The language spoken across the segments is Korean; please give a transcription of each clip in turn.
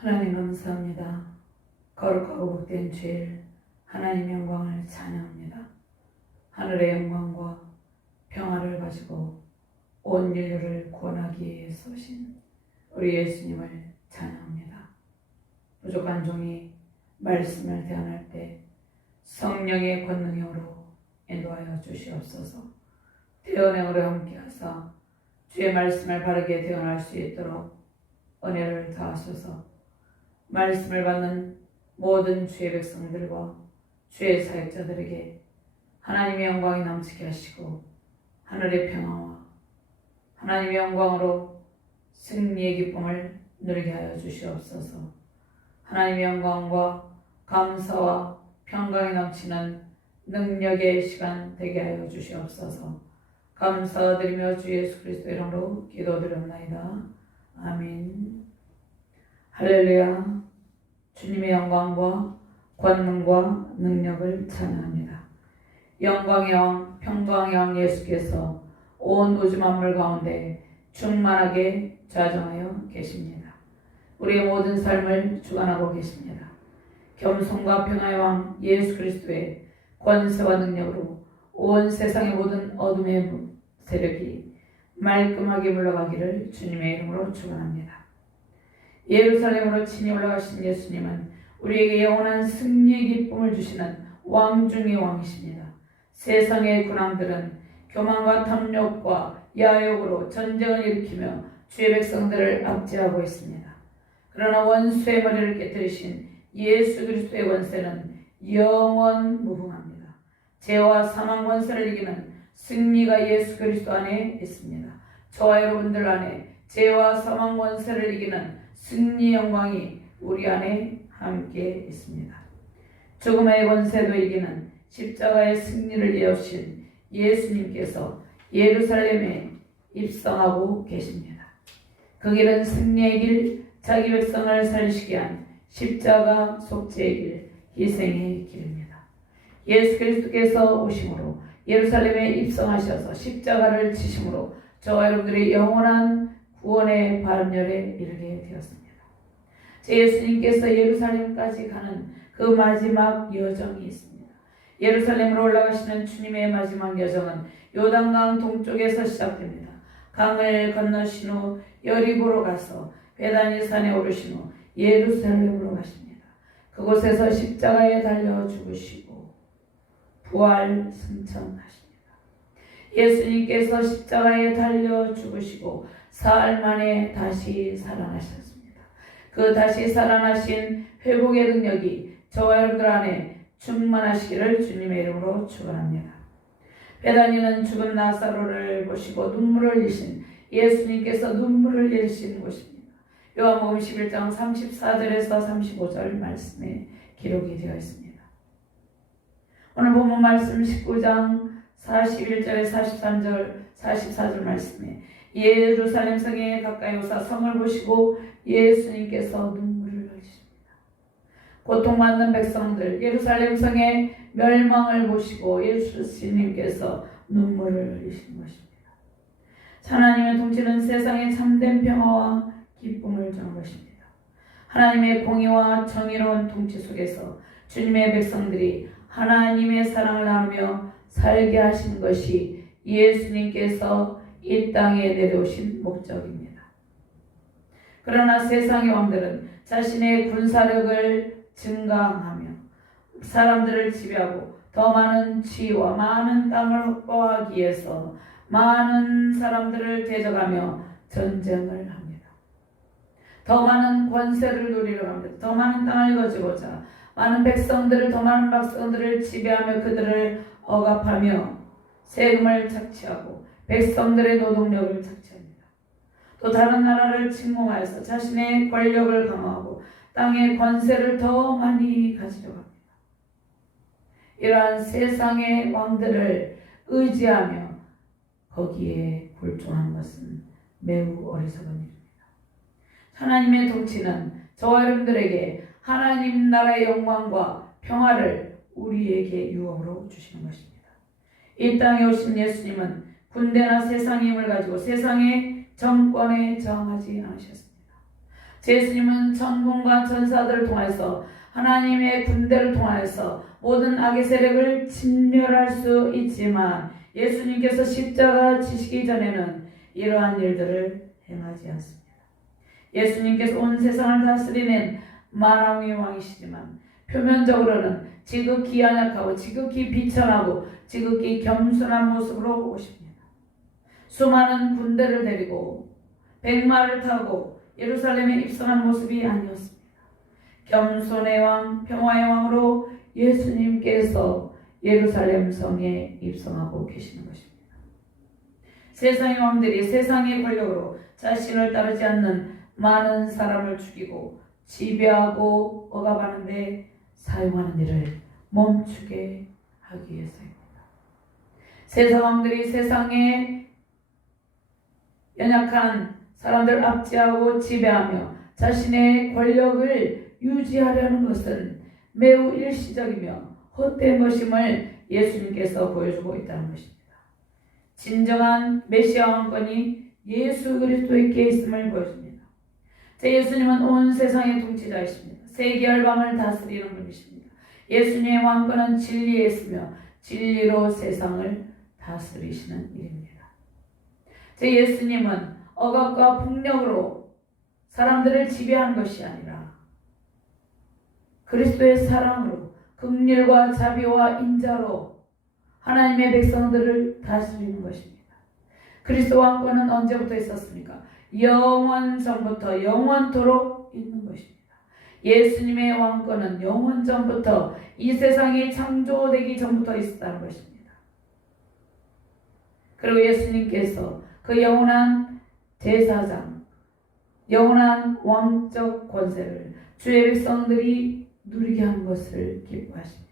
하나님 감사합니다. 거룩하고 복된 주일 하나님의 영광을 찬양합니다. 하늘의 영광과 평화를 가지고 온 인류를 구원하기 위해서 오신 우리 예수님을 찬양합니다. 부족한 종이 말씀을 대언할 때 성령의 권능으로 인도하여 주시옵소서. 대언행으로 함께하사 주의 말씀을 바르게 대언할 수 있도록 은혜를 더하소서. 말씀을 받는 모든 주의 백성들과 주의 사역자들에게 하나님의 영광이 넘치게 하시고 하늘의 평화와 하나님의 영광으로 승리의 기쁨을 누리게 하여 주시옵소서. 하나님의 영광과 감사와 평강이 넘치는 능력의 시간 되게 하여 주시옵소서. 감사드리며 주 예수 그리스도의 이름으로 기도드렸나이다. 아멘. 할렐루야. 주님의 영광과 권능과 능력을 찬양합니다. 영광의 왕, 평강의 왕 예수께서 온 우주 만물 가운데 충만하게 좌정하여 계십니다. 우리의 모든 삶을 주관하고 계십니다. 겸손과 평화의 왕 예수 그리스도의 권세와 능력으로 온 세상의 모든 어둠의 세력이 말끔하게 물러가기를 주님의 이름으로 축원합니다. 예루살렘으로 친히 올라가신 예수님은 우리에게 영원한 승리의 기쁨을 주시는 왕 중의 왕이십니다. 세상의 군왕들은 교만과 탐욕과 야욕으로 전쟁을 일으키며 주의 백성들을 압제하고 있습니다. 그러나 원수의 머리를 깨뜨리신 예수 그리스도의 권세는 영원 무궁합니다. 죄와 사망 권세를 이기는 승리가 예수 그리스도 안에 있습니다. 저와 여러분들 안에 죄와 사망 권세를 이기는 승리 영광이 우리 안에 함께 있습니다. 죽음의 권세도 이기는 십자가의 승리를 이루신 예수님께서 예루살렘에 입성하고 계십니다. 그 길은 승리의 길, 자기 백성을 살리시기 위한 십자가 속죄의 길, 희생의 길입니다. 예수 그리스도께서 오심으로 예루살렘에 입성하셔서 십자가를 지심으로 저와 여러분들의 영원한 구원의 바람열에 이르게 되었습니다. 제 예수님께서 예루살렘까지 가는 그 마지막 여정이 있습니다. 예루살렘으로 올라가시는 주님의 마지막 여정은 요단강 동쪽에서 시작됩니다. 강을 건너신 후 여리고로 가서 베다니 산에 오르신 후 예루살렘으로 가십니다. 그곳에서 십자가에 달려 죽으시고 부활 승천하십니다. 예수님께서 십자가에 달려 죽으시고 사흘 만에 다시 살아나셨습니다. 그 다시 살아나신 회복의 능력이 저와 여러분들 안에 충만하시기를 주님의 이름으로 축원합니다. 베다니는 죽은 나사로를 보시고 눈물을 흘리신 예수님께서 눈물을 흘리신 곳입니다. 요한복음 11장 34절에서 35절 말씀에 기록이 되어 있습니다. 오늘 본문 말씀 19장 41절에 43절 44절 말씀에 예루살렘 성에 가까이 오사 성을 보시고 예수님께서 눈물을 흘리십니다. 고통받는 백성들 예루살렘 성의 멸망을 보시고 예수님께서 눈물을 흘리신 것입니다. 하나님의 통치는 세상의 참된 평화와 기쁨을 주는 것입니다. 하나님의 공의와 정의로운 통치 속에서 주님의 백성들이 하나님의 사랑을 나누며 살게 하신 것이 예수님께서 이 땅에 내려오신 목적입니다. 그러나 세상의 왕들은 자신의 군사력을 증강하며 사람들을 지배하고 더 많은 지위와 많은 땅을 확보하기 위해서 많은 사람들을 대적하며 전쟁을 합니다. 더 많은 권세를 누리려 합니다. 더 많은 땅을 가지고자 많은 백성들을 더 많은 백성들을 지배하며 그들을 억압하며 세금을 착취하고 백성들의 노동력을 착취합니다. 또 다른 나라를 침공하여서 자신의 권력을 강화하고 땅의 권세를 더 많이 가지려고 합니다. 이러한 세상의 왕들을 의지하며 거기에 굴종하는 것은 매우 어리석은 일입니다. 하나님의 통치는 저와 여러분들에게 하나님 나라의 영광과 평화를 우리에게 유업으로 주시는 것입니다. 이 땅에 오신 예수님은 군대나 세상의 힘을 가지고 세상의 정권에 저항하지 않으셨습니다. 제 예수님은 천군과 천사들을 통해서 하나님의 군대를 통하여서 모든 악의 세력을 진멸할 수 있지만 예수님께서 십자가 지시기 전에는 이러한 일들을 행하지 않습니다. 예수님께서 온 세상을 다스리는 만왕의 왕이시지만 표면적으로는 지극히 연약하고 지극히 비천하고 지극히 겸손한 모습으로 오십니다. 수많은 군대를 데리고 백마를 타고 예루살렘에 입성한 모습이 아니었습니다. 겸손의 왕, 평화의 왕으로 예수님께서 예루살렘 성에 입성하고 계시는 것입니다. 세상의 왕들이 세상의 권력으로 자신을 따르지 않는 많은 사람을 죽이고 지배하고 억압하는데 사용하는 일을 멈추게 하기 위해서입니다. 세상 왕들이 세상에 연약한 사람들을 압제하고 지배하며 자신의 권력을 유지하려는 것은 매우 일시적이며 헛된 것임을 예수님께서 보여주고 있다는 것입니다. 진정한 메시아 왕권이 예수 그리스도에게 있음을 보여줍니다. 제 예수님은 온 세상의 통치자이십니다. 세계 열방을 다스리는 분이십니다. 예수님의 왕권은 진리에 있으며 진리로 세상을 다스리시는 일입니다. 제 예수님은 억압과 폭력으로 사람들을 지배하는 것이 아니라 그리스도의 사랑으로 긍휼과 자비와 인자로 하나님의 백성들을 다스리는 것입니다. 그리스도 왕권은 언제부터 있었습니까? 영원 전부터 영원토록 있는 것입니다. 예수님의 왕권은 영원 전부터 이 세상이 창조되기 전부터 있었다는 것입니다. 그리고 예수님께서 그 영원한 제사장, 영원한 왕적 권세를 주의 백성들이 누리게 한 것을 기뻐하십니다.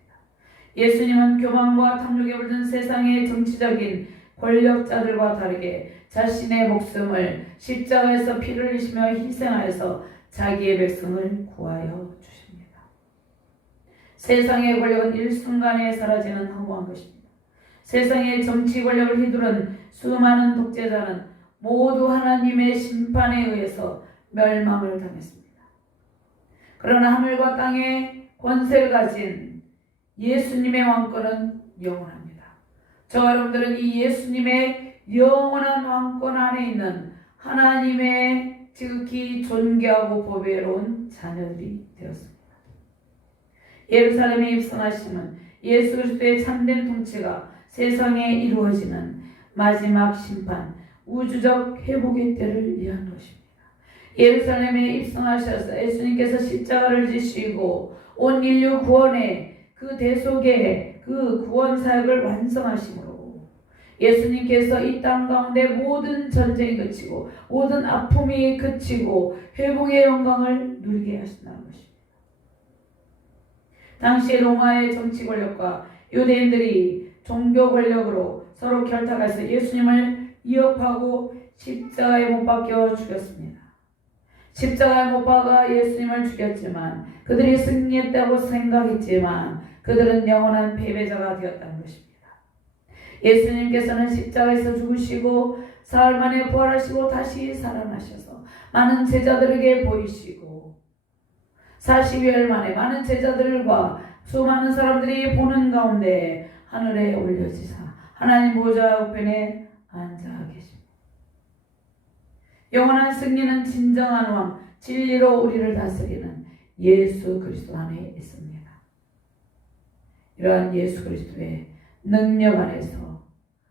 예수님은 교만과 탐욕에 물든 세상의 정치적인 권력자들과 다르게 자신의 목숨을 십자가에서 피를 흘리시며 희생하여서 자기의 백성을 구하여 주십니다. 세상의 권력은 일순간에 사라지는 허무한 것입니다. 세상의 정치 권력을 휘두른 수많은 독재자는 모두 하나님의 심판에 의해서 멸망을 당했습니다. 그러나 하늘과 땅의 권세를 가진 예수님의 왕권은 영원합니다. 저와 여러분들은 이 예수님의 영원한 왕권 안에 있는 하나님의 지극히 존귀하고 보배로운 자녀들이 되었습니다. 예루살렘에 입성하심은 예수 그리스도의 참된 통치가 세상에 이루어지는 마지막 심판, 우주적 회복의 때를 위한 것입니다. 예루살렘에 입성하셔서 예수님께서 십자가를 지시고 온 인류 구원의 그 대속의 그 구원 사역을 완성하심으로 예수님께서 이 땅 가운데 모든 전쟁이 그치고 모든 아픔이 그치고 회복의 영광을 누리게 하신다는 것입니다. 당시 로마의 정치 권력과 유대인들이 종교 권력으로 서로 결탁해서 예수님을 위협하고 십자가에 못 박혀 죽였습니다. 십자가에 못 박아 예수님을 죽였지만 그들이 승리했다고 생각했지만 그들은 영원한 패배자가 되었다는 것입니다. 예수님께서는 십자가에서 죽으시고 사흘 만에 부활하시고 다시 살아나셔서 많은 제자들에게 보이시고 40여일 만에 많은 제자들과 수많은 사람들이 보는 가운데 하늘에 올려지사 하나님 보좌 우편에 앉아 계십니다. 영원한 승리는 진정한 왕, 진리로 우리를 다스리는 예수 그리스도 안에 있습니다. 이러한 예수 그리스도의 능력 안에서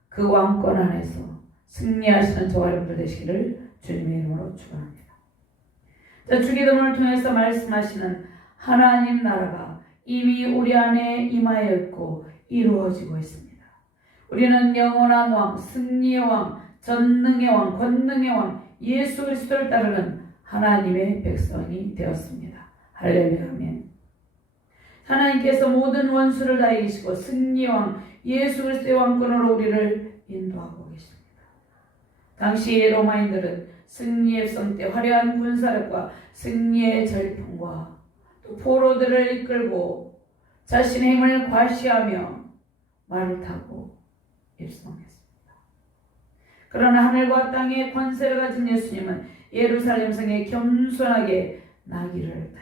그 왕권 안에서 승리하시는 저와 여러분들 되시기를 주님의 이름으로 축원합니다. 주기도문을 통해서 말씀하시는 하나님 나라가 이미 우리 안에 임하여 있고 이루어지고 있습니다. 우리는 영원한 왕, 승리의 왕, 전능의 왕, 권능의 왕 예수 그리스도를 따르는 하나님의 백성이 되었습니다. 할렐루야 아멘. 하나님께서 모든 원수를 다 이기시고 승리의 왕 예수 그리스도의 왕권으로 우리를 인도하고 계십니다. 당시 로마인들은 승리의 성 때 화려한 군사력과 승리의 절풍과 또 포로들을 이끌고 자신의 힘을 과시하며 말을 타고 입성했습니다. 그러나 하늘과 땅의 권세를 가진 예수님은 예루살렘 성에 겸손하게 나귀를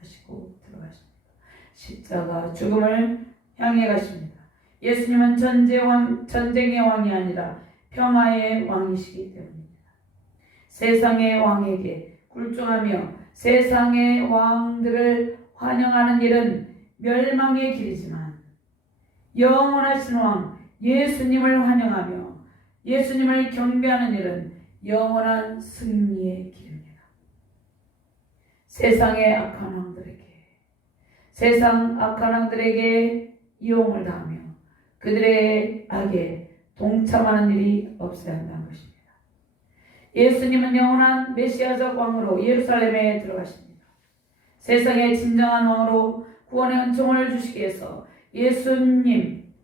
타시고 들어가십니다. 십자가 죽음을 향해 가십니다. 예수님은 전쟁의 왕이 아니라 평화의 왕이시기 때문입니다. 세상의 왕에게 굴종하며 세상의 왕들을 환영하는 일은 멸망의 길이지만 영원하신 왕 예수님을 환영하며 예수님을 경배하는 일은 영원한 승리의 길입니다. 세상 악한 왕들에게 이용을 당하며 그들의 악에 동참하는 일이 없어야 한다는 것입니다. 예수님은 영원한 메시아적 왕으로 예루살렘에 들어가십니다. 세상의 진정한 왕으로 구원의 은총을 주시기 위해서 예수님,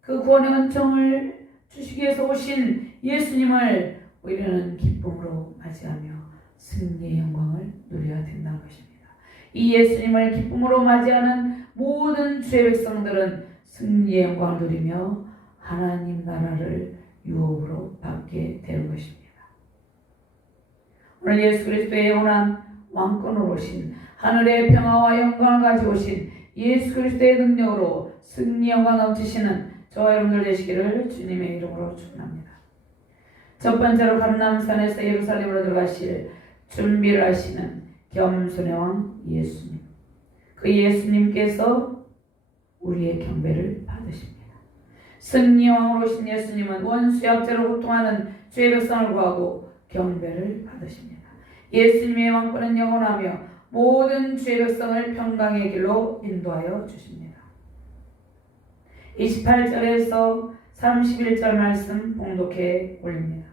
그 구원의 은총을 주시기 위해서 오신 예수님을 우리는 기쁨으로 맞이하며 승리의 영광을 누려야 된다는 것입니다. 이 예수님을 기쁨으로 맞이하는 모든 주의 백성들은 승리의 영광을 누리며 하나님 나라를 유업으로 받게 되는 것입니다. 오늘 예수 그리스도의 영원한 왕권으로 오신 하늘의 평화와 영광을 가지고 오신 예수 그리스도의 능력으로 승리 영광 넘치시는 저와 여러분들 되시기를 주님의 이름으로 축원합니다. 첫 번째로 감람산에서 예루살렘으로 들어가실 준비를 하시는 겸손의 왕 예수님. 그 예수님께서 우리의 경배를 받으십니다. 승리 왕으로 오신 예수님은 원수의 압제로 고통하는 주의 백성을 구하고 경배를 받으십니다. 예수님의 왕권은 영원하며 모든 주의 백성을 평강의 길로 인도하여 주십니다. 28절에서 31절 말씀 봉독해 올립니다.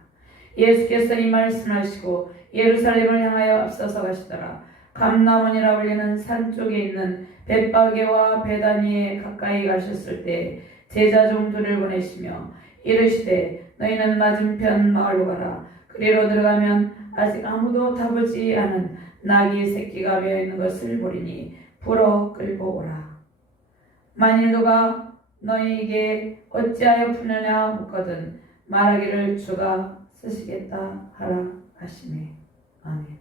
예수께서 이 말씀하시고 예루살렘을 향하여 앞서서 가시더라. 감람원이라 불리는 산 쪽에 있는 벳바게와 베다니에 가까이 가셨을 때 제자 중 둘을 보내시며 이르시되 너희는 맞은편 마을로 가라. 그리로 들어가면 아직 아무도 타보지 않은 나귀 새끼가 메어 있는 것을 보리니 불어 끌고 오라. 만일 누가 너희에게 어찌하여 푸느냐 묻거든 말하기를 주가 쓰시겠다 하라 하시매. 아멘.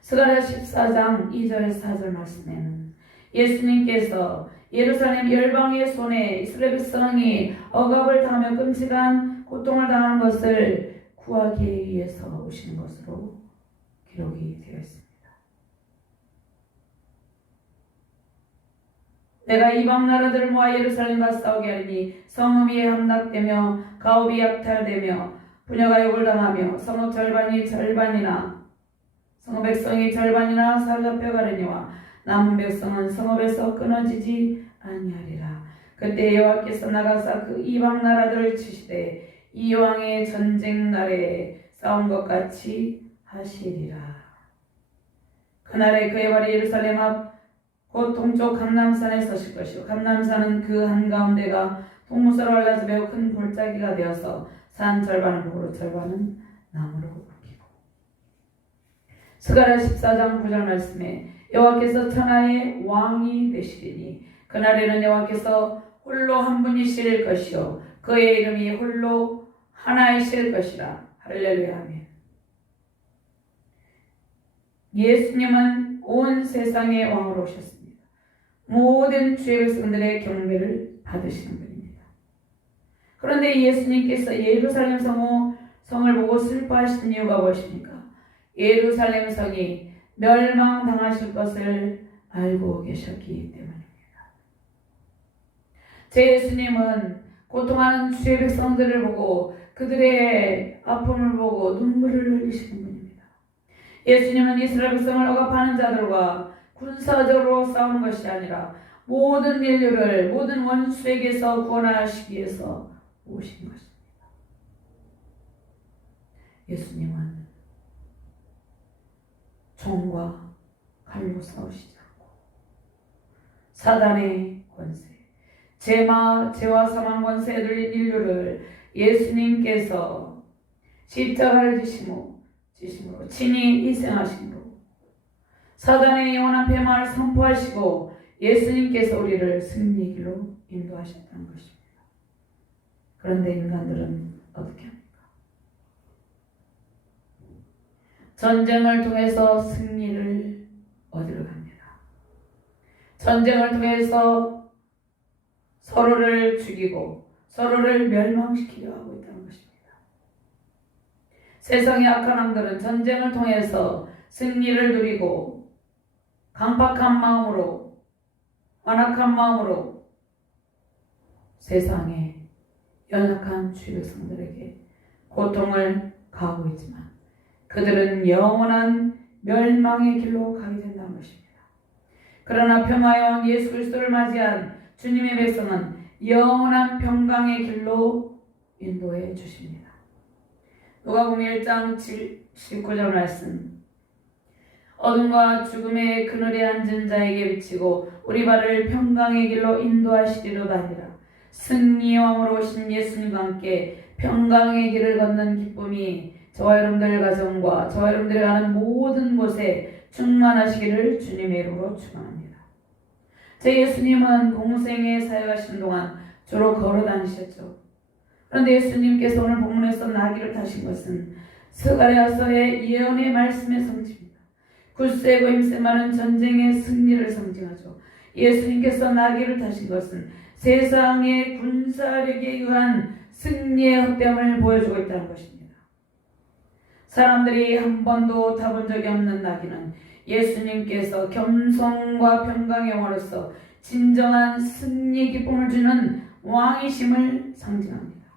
스가랴 14장 2절에서 4절 말씀에는 예수님께서 예루살렘 열방의 손에 이스라엘 백성이 억압을 당하며 끔찍한 고통을 당하는 것을 구하기 위해서 오시는 것으로 기록이 되어 있습니다. 내가 이방 나라들을 모아 예루살렘과 싸우게 하리니 성읍이 함락되며 가옥이 약탈되며 부녀가 욕을 당하며 성읍 백성이 절반이나 사로잡혀가려니와 남은 백성은 성읍에서 끊어지지 아니하리라. 그때 여호와께서 나가사 그 이방 나라들을 치시되 이 왕의 전쟁 날에 싸운 것 같이 하시리라. 그날에 그의 발이 예루살렘 앞 곧 동쪽 감람산에 서실 것이요 감람산은 그 한가운데가 동무서로 갈라져 매우 큰 골짜기가 되어서 산 절반은 북으로 절반은 남으로 바뀌고. 스가랴 14장 9절 말씀에 여호와께서 천하의 왕이 되시리니 그날에는 여호와께서 홀로 한 분이실 것이요 그의 이름이 홀로 하나이실 것이라. 할렐루야 아멘. 예수님은 온 세상의 왕으로 오셨습니다. 모든 주의 백성들의 경배를 받으시는 분입니다. 그런데 예수님께서 예루살렘 성을 보고 슬퍼하시는 이유가 무엇입니까? 예루살렘 성이 멸망당하실 것을 알고 계셨기 때문입니다. 제 예수님은 고통하는 주의 백성들을 보고 그들의 아픔을 보고 눈물을 흘리시는 분입니다. 예수님은 이스라엘 백성을 억압하는 자들과 군사적으로 싸우는 것이 아니라 모든 인류를 모든 원수에게서 구원하시기 위해서 오신 것입니다. 예수님은 총과 칼로 싸우시지 않고 사단의 권세, 죄와 사망 권세에 들린 인류를 예수님께서 십자가를 지심으로 친히 희생하심으로 사단의 영원한 패망을 선포하시고 예수님께서 우리를 승리의 길로 인도하셨다는 것입니다. 그런데 인간들은 어떻게 합니까? 전쟁을 통해서 승리를 얻으러 갑니다. 전쟁을 통해서 서로를 죽이고 서로를 멸망시키려 하고 있다는 것입니다. 세상의 악한 왕들은 전쟁을 통해서 승리를 누리고 강팍한 마음으로, 완악한 마음으로 세상의 연약한 주의 백성들에게 고통을 가하고 있지만 그들은 영원한 멸망의 길로 가게 된다는 것입니다. 그러나 평화의 왕 예수 그리스도를 맞이한 주님의 백성은 영원한 평강의 길로 인도해 주십니다. 누가복음 1장 19절 말씀. 어둠과 죽음의 그늘에 앉은 자에게 비치고 우리 발을 평강의 길로 인도하시리로다 하니라. 승리의 왕으로 오신 예수님과 함께 평강의 길을 걷는 기쁨이 저와 여러분들 가정과 저와 여러분들이 가는 모든 곳에 충만하시기를 주님의 이름으로 축원합니다. 제 예수님은 공생에 사역하신 동안 주로 걸어 다니셨죠. 그런데 예수님께서 오늘 본문에서 나귀를 타신 것은 스가랴서의 예언의 말씀의 성취입니다. 굳세고 힘세 많은 전쟁의 승리를 상징하죠. 예수님께서 나귀를 타신 것은 세상의 군사력에 의한 승리의 헛됨을 보여주고 있다는 것입니다. 사람들이 한 번도 타본 적이 없는 나귀는 예수님께서 겸손과 평강의 왕으로서 진정한 승리 기쁨을 주는 왕이심을 상징합니다.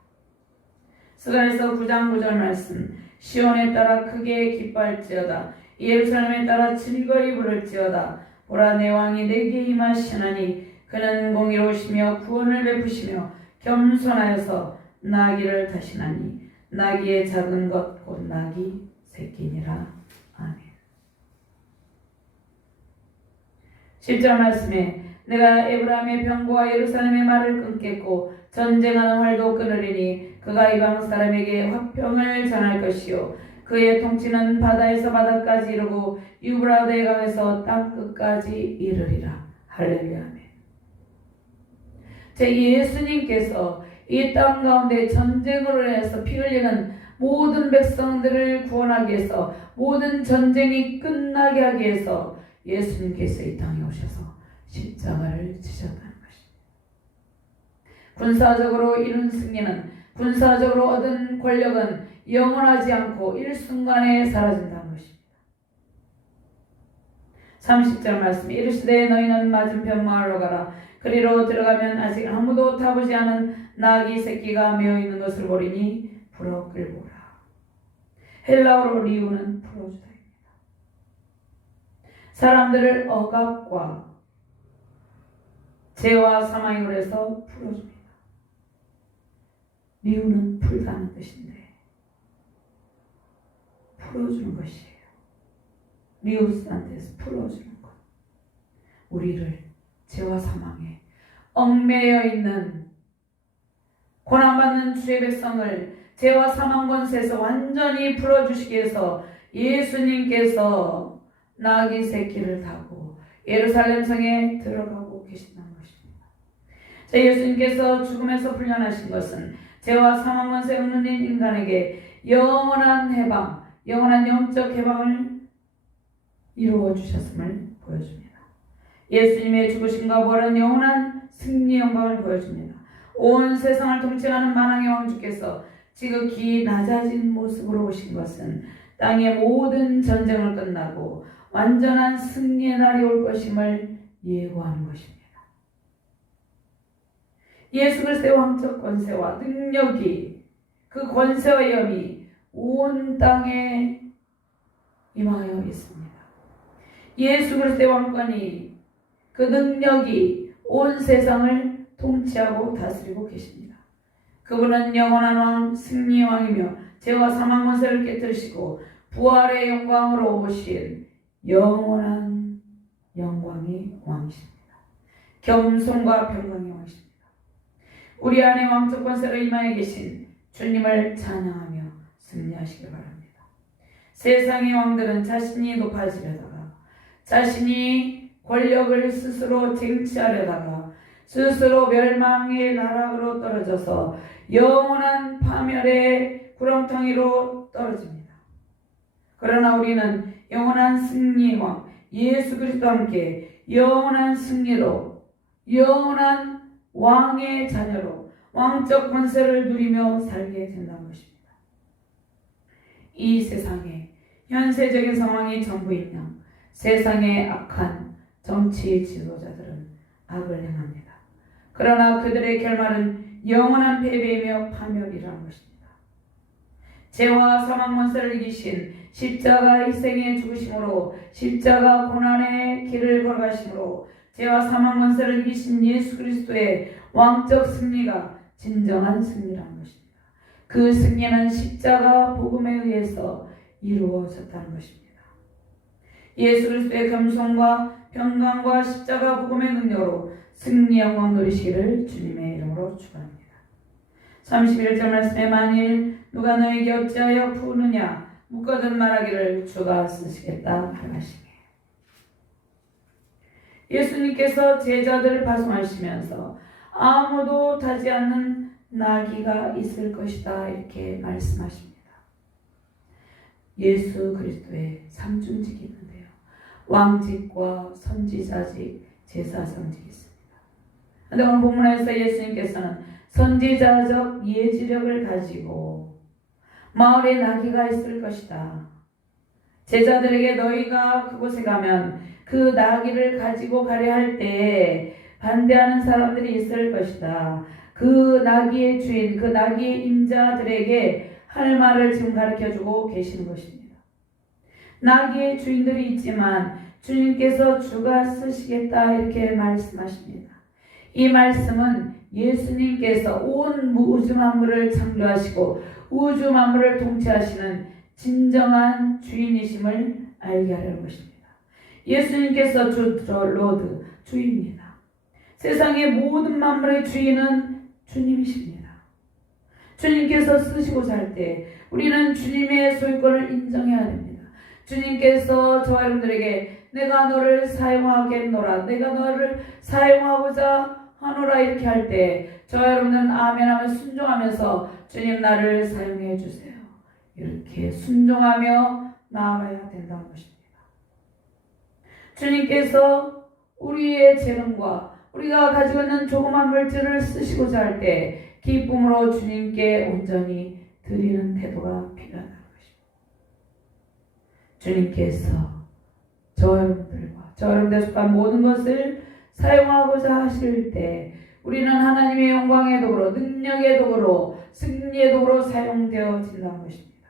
스가랴서 9장 9절 말씀. 시온에 따라 크게 기뻐할지어다. 예루살렘에 따라 즐거이 부를지어다. 보라 내 왕이 내게 임하시나니 그는 공의로우시며 구원을 베푸시며 겸손하여서 나귀를 타시나니 나귀의 작은 것 곧 나귀 새끼니라. 아멘. 10절 말씀에 내가 에브라임의 병거와 예루살렘의 말을 끊겠고 전쟁하는 활도 끊으리니 그가 이방 사람에게 화평을 전할 것이요 그의 통치는 바다에서 바다까지 이르고 유브라데 강에서 땅 끝까지 이르리라. 할렐루야. 아멘. 제 예수님께서 이 땅 가운데 전쟁으로 인해서 피 흘리는 모든 백성들을 구원하기 위해서 모든 전쟁이 끝나게 하기 위해서 예수님께서 이 땅에 오셔서 십자가를 지셨다는 것입니다. 군사적으로 이룬 승리는, 군사적으로 얻은 권력은 영원하지 않고 일순간에 사라진다는 것입니다. 30절 말씀. 이르시되 너희는 맞은편 마을로 가라. 그리로 들어가면 아직 아무도 타보지 않은 나귀 새끼가 메어 있는 것을 보리니 불어 끌고 오라. 헬라어로 리우는 풀어주다입니다. 사람들을 억압과 죄와 사망으로 해서 풀어줍니다. 리우는 풀다는 뜻인데 풀어주는 것이에요. 리우스한테서 풀어주는 것. 우리를 죄와 사망에 얽매여 있는 고난받는 주의 백성을 죄와 사망 권세에서 완전히 풀어주시기 위해서 예수님께서 나귀 새끼를 타고 예루살렘 성에 들어가고 계신다는 것입니다. 자, 예수님께서 죽음에서 풀려나신 것은 죄와 사망 권세 없는 인간에게 영원한 해방, 영원한 영적 해방을 이루어 주셨음을 보여줍니다. 예수님의 죽으심과 부활은 영원한 승리 영광을 보여줍니다. 온 세상을 통치하는 만왕의 왕주께서 지극히 낮아진 모습으로 오신 것은 땅의 모든 전쟁을 끝나고 완전한 승리의 날이 올 것임을 예고하는 것입니다. 예수 그리스도의 왕적 권세와 능력이, 그 권세와 영이 온 땅에 임하여 있습니다. 예수 그리스도의 왕권이, 그 능력이 온 세상을 통치하고 다스리고 계십니다. 그분은 영원한 왕, 승리의 왕이며 죄와 사망 권세를 깨뜨리시고 부활의 영광으로 오신 영원한 영광의 왕이십니다. 겸손과 평강의 왕이십니다. 우리 안에 왕적 권세로 임하여 계신 주님을 찬양하며 승리하시기 바랍니다. 세상의 왕들은 자신이 높아지려다가, 자신이 권력을 스스로 쟁취하려다가 스스로 멸망의 나락으로 떨어져서 영원한 파멸의 구렁텅이로 떨어집니다. 그러나 우리는 영원한 승리와 예수 그리스도와 함께 영원한 승리로 영원한 왕의 자녀로 왕적 권세를 누리며 살게 된다는 것입니다. 이 세상에 현세적인 상황이 전부이며 세상의 악한 정치 지도자들은 악을 행합니다. 그러나 그들의 결말은 영원한 패배이며 파멸이라는 것입니다. 죄와 사망 권세를 이기신 십자가 희생의 죽으심으로 십자가 고난의 길을 걸어가심으로 죄와 사망 권세를 이기신 예수 그리스도의 왕적 승리가 진정한 승리라는 것입니다. 그 승리는 십자가 복음에 의해서 이루어졌다는 것입니다. 예수 그리스도의 겸손과 평강과 십자가 복음의 능력으로 승리 영광 누리시기를 주님의 이름으로 축원합니다. 31절 말씀에 만일 누가 너에게 어찌하여 부르느냐 묻거든 말하기를 주가 쓰시겠다 하시니 예수님께서 제자들을 파송하시면서 아무도 타지 않는 나귀가 있을 것이다 이렇게 말씀하십니다. 예수 그리스도의 삼중직이 있는데요. 왕직과 선지자직, 제사장직이 있습니다. 그런데 오늘 본문에서 예수님께서는 선지자적 예지력을 가지고 마을에 나귀가 있을 것이다. 제자들에게 너희가 그곳에 가면 그 나귀를 가지고 가려 할 때 반대하는 사람들이 있을 것이다. 그 나귀의 주인, 그 나귀의 임자들에게 할 말을 지금 가르쳐주고 계시는 것입니다. 나귀의 주인들이 있지만 주님께서 주가 쓰시겠다 이렇게 말씀하십니다. 이 말씀은 예수님께서 온 우주 만물을 창조하시고 우주 만물을 통치하시는 진정한 주인이심을 알게 하려는 것입니다. 예수님께서 로드, 주입니다. 세상의 모든 만물의 주인은 주님이십니다. 주님께서 쓰시고자 할 때 우리는 주님의 소유권을 인정해야 됩니다. 주님께서 저와 여러분들에게 내가 너를 사용하겠노라, 내가 너를 사용하고자 하노라 이렇게 할 때 저와 여러분들은 아멘하며 순종하면서 주님 나를 사용해 주세요. 이렇게 순종하며 나아가야 된다는 것입니다. 주님께서 우리의 재능과 우리가 가지고 있는 조그만 물질을 쓰시고자 할 때 기쁨으로 주님께 온전히 드리는 태도가 필요하다는 것입니다. 주님께서 저와 여러분들에 속한 모든 것을 사용하고자 하실 때 우리는 하나님의 영광의 도구로, 능력의 도구로, 승리의 도구로 사용되어진다는 것입니다.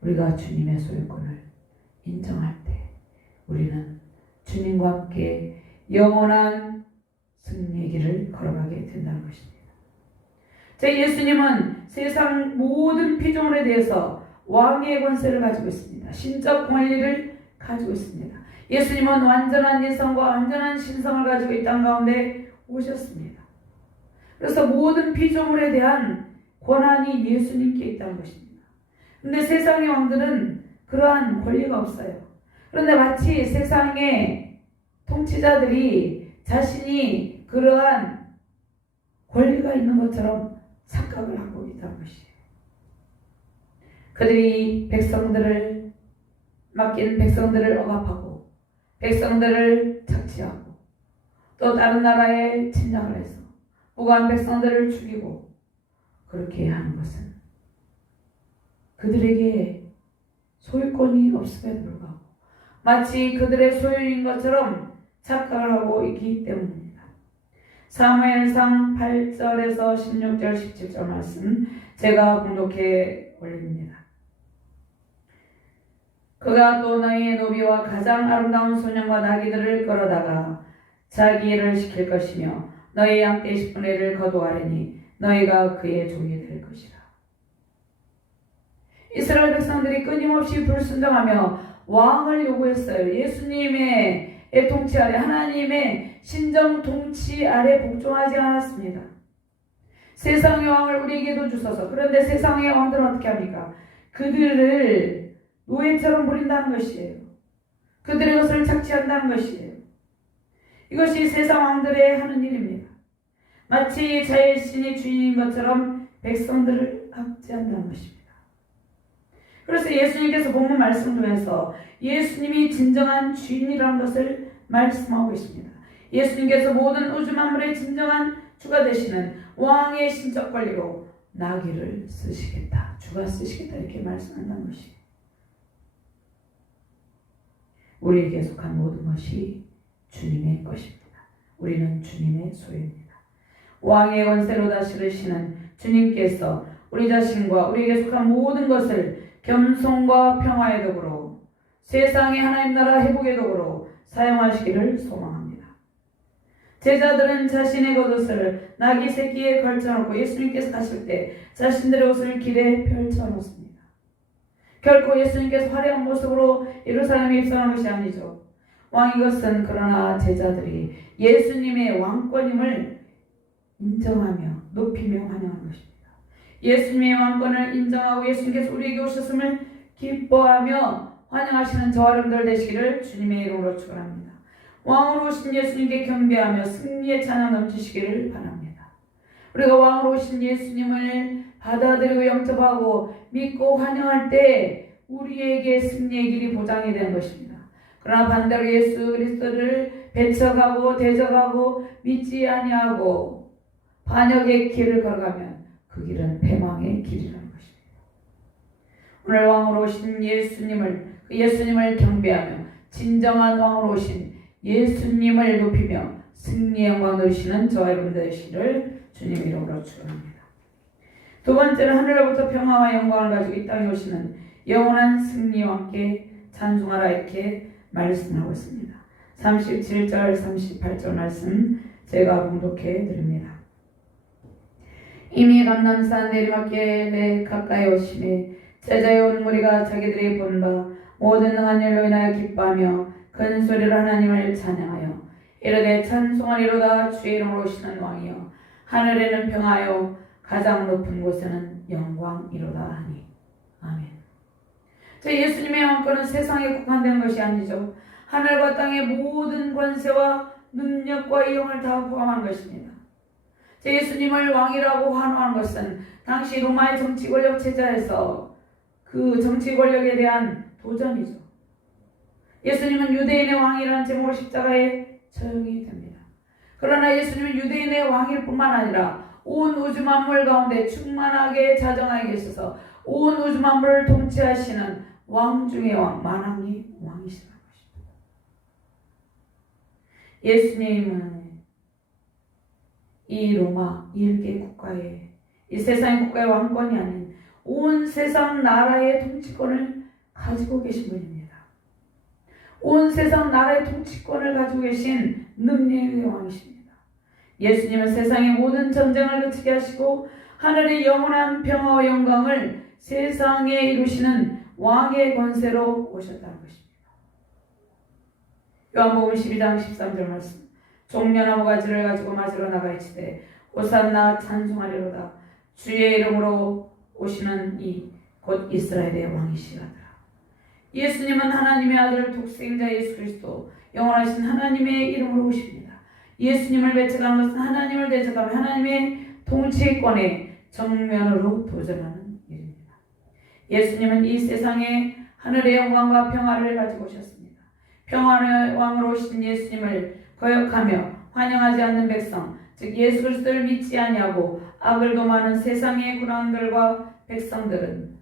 우리가 주님의 소유권을 인정할 때 우리는 주님과 함께 영원한 승리의 길을 걸어가게 된다는 것입니다. 제 예수님은 세상 모든 피조물에 대해서 왕의 권세를 가지고 있습니다. 신적 권리를 가지고 있습니다. 예수님은 완전한 인성과 완전한 신성을 가지고 이 땅 가운데 오셨습니다. 그래서 모든 피조물에 대한 권한이 예수님께 있다는 것입니다. 그런데 세상의 왕들은 그러한 권리가 없어요. 그런데 마치 세상의 통치자들이 자신이 그러한 권리가 있는 것처럼 착각을 하고 있다는 것이에요. 그들이 백성들을 맡긴 백성들을 억압하고 백성들을 착취하고 또 다른 나라에 침략을 해서 무고한 백성들을 죽이고 그렇게 하는 것은 그들에게 소유권이 없음에도 불구하고 마치 그들의 소유인 것처럼 착각을 하고 있기 때문입니다. 사무엘상 8절에서 16절 17절 말씀 제가 공독해 올립니다. 그가 또 너희의 노비와 가장 아름다운 소년과 나귀들을 끌어다가 자기 일을 시킬 것이며 너희 양떼 10분의 1을 거두하리니 너희가 그의 종이 될 것이라. 이스라엘 백성들이 끊임없이 불순종하며 왕을 요구했어요. 예수님의 통치 아래, 하나님의 신정 통치 아래 복종하지 않았습니다. 세상의 왕을 우리에게도 주소서. 그런데 세상의 왕들은 어떻게 합니까? 그들을 노예처럼 부린다는 것이에요. 그들의 것을 착취한다는 것이에요. 이것이 세상 왕들의 하는 일입니다. 마치 자신이 주인인 것처럼 백성들을 압제한다는 것입니다. 그래서 예수님께서 본문 말씀 중에서 예수님이 진정한 주인이라는 것을 말씀하고 있습니다. 예수님께서 모든 우주 만물의 진정한 주가 되시는 왕의 신적 권리로 나귀를 쓰시겠다. 주가 쓰시겠다. 이렇게 말씀한다는 것이에요. 우리에게 속한 모든 것이 주님의 것입니다. 우리는 주님의 소유입니다. 왕의 권세로 다스리시는 주님께서 우리 자신과 우리에게 속한 모든 것을 겸손과 평화의 덕으로 세상의 하나님 나라 회복의 덕으로 사용하시기를 소망합니다. 제자들은 자신의 겉옷을 나귀 새끼에 걸쳐놓고 예수님께서 가실 때 자신들의 옷을 길에 펼쳐놓습니다. 결코 예수님께서 화려한 모습으로 예루살렘에 입성한 것이 아니죠. 왕인 것은 그러나 제자들이 예수님의 왕권임을 인정하며 높이며 환영하는 것입니다. 예수님의 왕권을 인정하고 예수님께서 우리에게 오셨음을 기뻐하며 환영하시는 저와 여러분들 되시기를 주님의 이름으로 축원합니다. 왕으로 오신 예수님께 경배하며 승리의 찬양 넘치시기를 바랍니다. 우리가 왕으로 오신 예수님을 받아들이고 영접하고 믿고 환영할 때 우리에게 승리의 길이 보장이 되는 것입니다. 그러나 반대로 예수 그리스도를 배척하고 대적하고 믿지 아니하고 반역의 길을 걸어가면 그 길은 패망의 길이라는 것입니다. 오늘 왕으로 오신 예수님을 경배하며 진정한 왕으로 오신 예수님을 높이며 승리의 영광 누리시는 저와 여러분들 되시기를 주님 이름으로 축원합니다. 두 번째는 하늘로부터 평화와 영광을 가지고 이 땅에 오시는 영원한 승리와 함께 찬송하라 이렇게 말씀하고 있습니다. 37절 38절 말씀 제가 봉독해 드립니다. 이미 감람산 내리막길에 가까이 오시매 제자의 온 무리가 자기들이 본 바 모든 능한 일로 인하여 기뻐하며 큰 소리로 하나님을 찬양하여 이르되 찬송하리로다 주의 이름으로 오시는 왕이여 하늘에는 평화요 가장 높은 곳에는 영광이로다 하니 아멘. 예수님의 왕권은 세상에 국한되는 것이 아니죠. 하늘과 땅의 모든 권세와 능력과 이용을 다 포함하는 것입니다. 예수님을 왕이라고 환호하는 것은 당시 로마의 정치 권력 체제에서 그 정치 권력에 대한 도전이죠. 예수님은 유대인의 왕이라는 제목으로 십자가에 처형이 됩니다. 그러나 예수님은 유대인의 왕일 뿐만 아니라 온 우주 만물 가운데 충만하게 자정하게 계셔서 온 우주 만물을 통치하시는 왕 중의 왕, 만왕의 왕이시라는 것입니다. 예수님은 이 로마 일개 국가의 이 세상의 국가의 왕권이 아닌 온 세상 나라의 통치권을 가지고 계신 분입니다. 온 세상 나라의 통치권을 가지고 계신 능력의 왕이십니다. 예수님은 세상의 모든 전쟁을 그치게 하시고 하늘의 영원한 평화와 영광을 세상에 이루시는 왕의 권세로 오셨다는 것입니다. 요한복음 12장 13절 말씀 종려나무 가지를 가지고 맞으러 나가이치되 호산나 찬송하리로다 주의 이름으로 오시는 이 곧 이스라엘의 왕이시라더라. 예수님은 하나님의 아들 독생자 예수 그리스도 영원하신 하나님의 이름으로 오십니다. 예수님을 배척하는 것은 하나님을 대적하며 하나님의 통치권에 정면으로 도전하는 일입니다. 예수님은 이 세상에 하늘의 영광과 평화를 가지고 오셨습니다. 평화의 왕으로 오신 예수님을 거역하며 환영하지 않는 백성, 즉 예수 그리스도를 믿지 아니하고 악을 도모하는 세상의 군왕들과 백성들은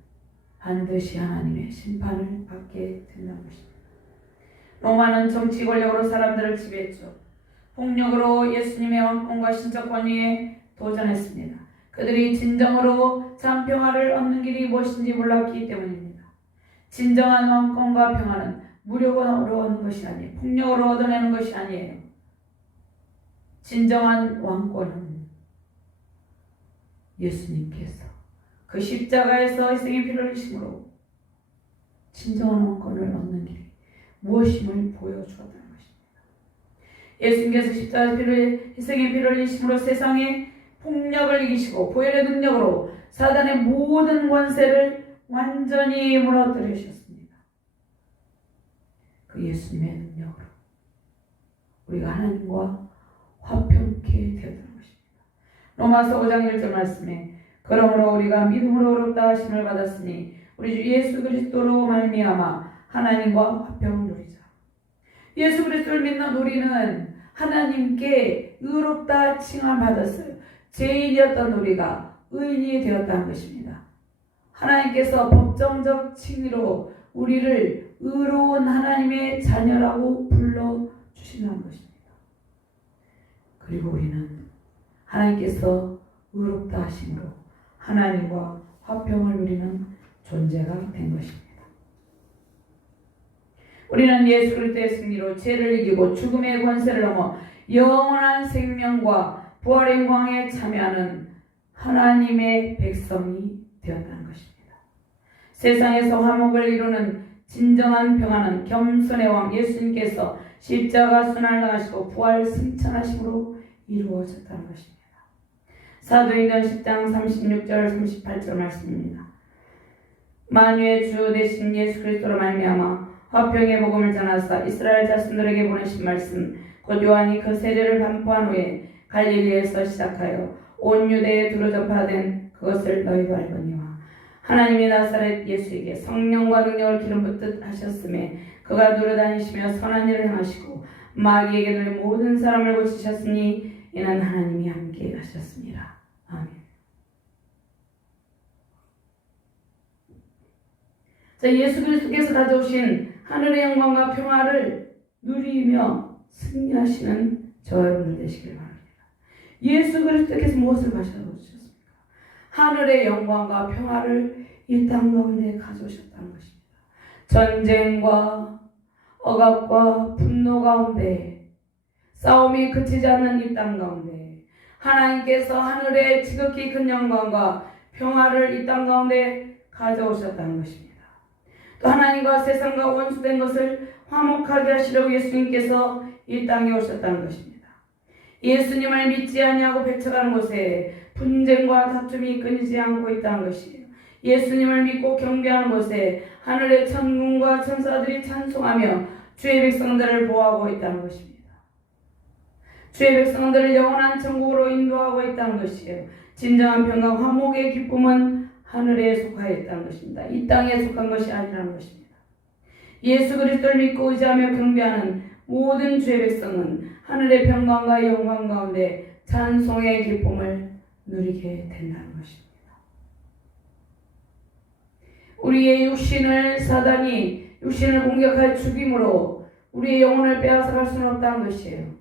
반드시 하나님의 심판을 받게 된다는 것입니다. 로마는 정치 권력으로 사람들을 지배했죠. 폭력으로 예수님의 왕권과 신적 권위에 도전했습니다. 그들이 진정으로 참 평화를 얻는 길이 무엇인지 몰랐기 때문입니다. 진정한 왕권과 평화는 무력으로 얻는 것이 아니에요. 폭력으로 얻어내는 것이 아니에요. 진정한 왕권은 예수님께서 그 십자가에서 희생의 피를 흘리심으로 진정한 왕권을 얻는 길이 무엇임을 보여주었다는 것입니다. 예수님께서 십자가의 피를 희생의 피를 흘리심으로 세상의 폭력을 이기시고 보혈의 능력으로 사단의 모든 권세를 완전히 무너뜨리셨습니다. 그 예수님의 능력으로 우리가 하나님과 화평케 되었다는 것입니다. 로마서 5장 1절 말씀에 그러므로 우리가 믿음으로 의롭다 하심을 받았으니 우리 주 예수 그리스도로 말미암아 하나님과 화평을 누리자. 예수 그리스도를 믿는 우리는 하나님께 의롭다 칭함받았어요. 죄인이었던 우리가 의인이 되었다는 것입니다. 하나님께서 법정적 칭의로 우리를 의로운 하나님의 자녀라고 불러주신다는 것입니다. 그리고 우리는 하나님께서 의롭다 하심으로 하나님과 화평을 누리는 존재가 된 것입니다. 우리는 예수 그리스도의 승리로 죄를 이기고 죽음의 권세를 넘어 영원한 생명과 부활의 영광에 참여하는 하나님의 백성이 되었다는 것입니다. 세상에서 화목을 이루는 진정한 평안은 겸손의 왕 예수님께서 십자가 순환을 당하시고 부활 승천하심으로 이루어졌다는 것입니다. 사도행전 10장 36절 38절 말씀입니다. 만유의 주 되신 예수 그리스도로 말미암아 화평의 복음을 전하사 이스라엘 자손들에게 보내신 말씀 곧 요한이 그 세례를 반포한 후에 갈릴리에서 시작하여 온 유대에 두루 전파된 그것을 너희도 알거니와 하나님이 나사렛 예수에게 성령과 능력을 기름 붓듯 하셨음에 그가 두루 다니시며 선한 일을 행하시고 마귀에게 눌린 모든 사람을 고치셨으니 이는 하나님이 함께 하셨습니다. 아멘. 자, 예수 그리스도께서 가져오신 하늘의 영광과 평화를 누리며 승리하시는 저와 여러분들 되시길 바랍니다. 예수 그리스도께서 무엇을 가져오셨습니까? 하늘의 영광과 평화를 이 땅 가운데 가져오셨다는 것입니다. 전쟁과 억압과 분노 가운데 싸움이 그치지 않는 이 땅 가운데 하나님께서 하늘의 지극히 큰 영광과 평화를 이 땅 가운데 가져오셨다는 것입니다. 또 하나님과 세상과 원수된 것을 화목하게 하시려고 예수님께서 이 땅에 오셨다는 것입니다. 예수님을 믿지 아니하고 배척하는 곳에 분쟁과 다툼이 끊이지 않고 있다는 것이에요. 예수님을 믿고 경배하는 곳에 하늘의 천군과 천사들이 찬송하며 주의 백성들을 보호하고 있다는 것입니다. 주의 백성들을 영원한 천국으로 인도하고 있다는 것이에요. 진정한 평강 화목의 기쁨은 하늘에 속하여 있다는 것입니다. 이 땅에 속한 것이 아니라는 것입니다. 예수 그리스도를 믿고 의지하며 경배하는 모든 주의 백성은 하늘의 평강과 영광 가운데 찬송의 기쁨을 누리게 된다는 것입니다. 우리의 육신을 사단이 육신을 공격하여 죽임으로 우리의 영혼을 빼앗아갈 수는 없다는 것이에요.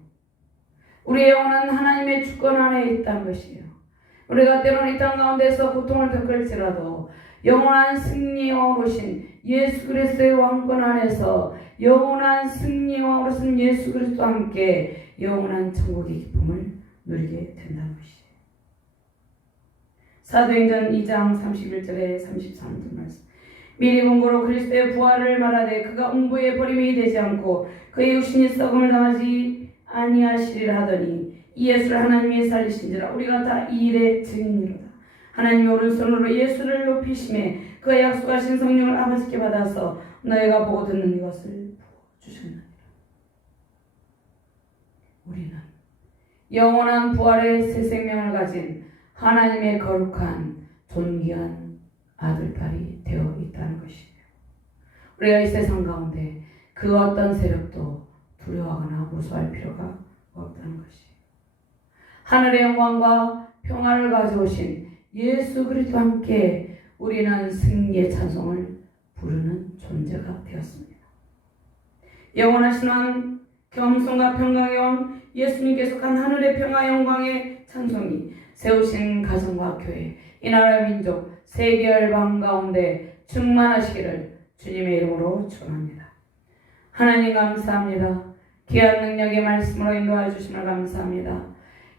우리의 영혼은 하나님의 주권 안에 있다는 것이에요. 우리가 때로는 이 땅 가운데서 고통을 겪을지라도 영원한 승리의 왕으로신 예수 그리스도의 왕권 안에서 영원한 승리의 왕으로신 예수 그리스도와 함께 영원한 천국의 기쁨을 누리게 된다는 것이에요. 사도행전 2장 31절에 33절 말씀. 미리 본고로 그리스도의 부활을 말하되 그가 웅부의 버림이 되지 않고 그의 육신이 썩음을 당하지 아니하시리라 하더니 이 예수를 하나님이 살리신지라 우리가 다 이 일의 증인이로다. 하나님이 오른손으로 예수를 높이심에 그가 약속하신 성령을 아버지께 받아서 너희가 보고 듣는 이것을 부어주셨느니라. 우리는 영원한 부활의 새 생명을 가진 하나님의 거룩한 존귀한 아들딸이 되어 있다는 것이에요. 우리가 이 세상 가운데 그 어떤 세력도 두려워하거나 무서워할 필요가 없다는 것이에요. 하늘의 영광과 평화를 가져오신 예수 그리스도와 함께 우리는 승리의 찬송을 부르는 존재가 되었습니다. 영원하신 왕 겸손과 평강의 왕 예수님께 속한 하늘의 평화 영광의 찬송이 세우신 가정과 교회 이 나라의 민족 세계 열방 가운데 충만하시기를 주님의 이름으로 축원합니다. 하나님 감사합니다. 귀한 능력의 말씀으로 인도해 주심을 감사합니다.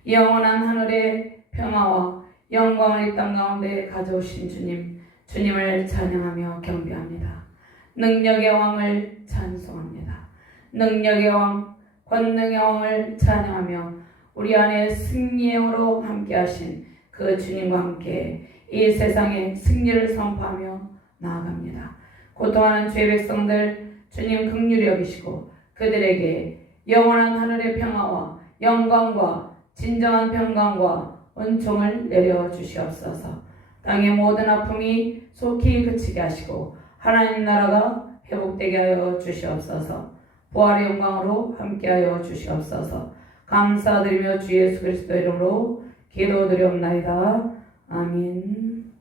영원한 하늘의 평화와 영광을 이 땅 가운데 가져오신 주님, 주님을 찬양하며 경배합니다. 능력의 왕을 찬송합니다. 능력의 왕, 권능의 왕을 찬양하며 우리 안에 승리의 영으로 함께 하신 그 주님과 함께 이 세상에 승리를 선포하며 나아갑니다. 고통하는 주의 백성들 주님 긍휼히 여기시고 그들에게 영원한 하늘의 평화와 영광과 진정한 평강과 은총을 내려 주시옵소서. 땅의 모든 아픔이 속히 그치게 하시고 하나님 나라가 회복되게 하여 주시옵소서. 부활의 영광으로 함께하여 주시옵소서. 감사드리며 주 예수 그리스도 이름으로 기도드리옵나이다. 아멘.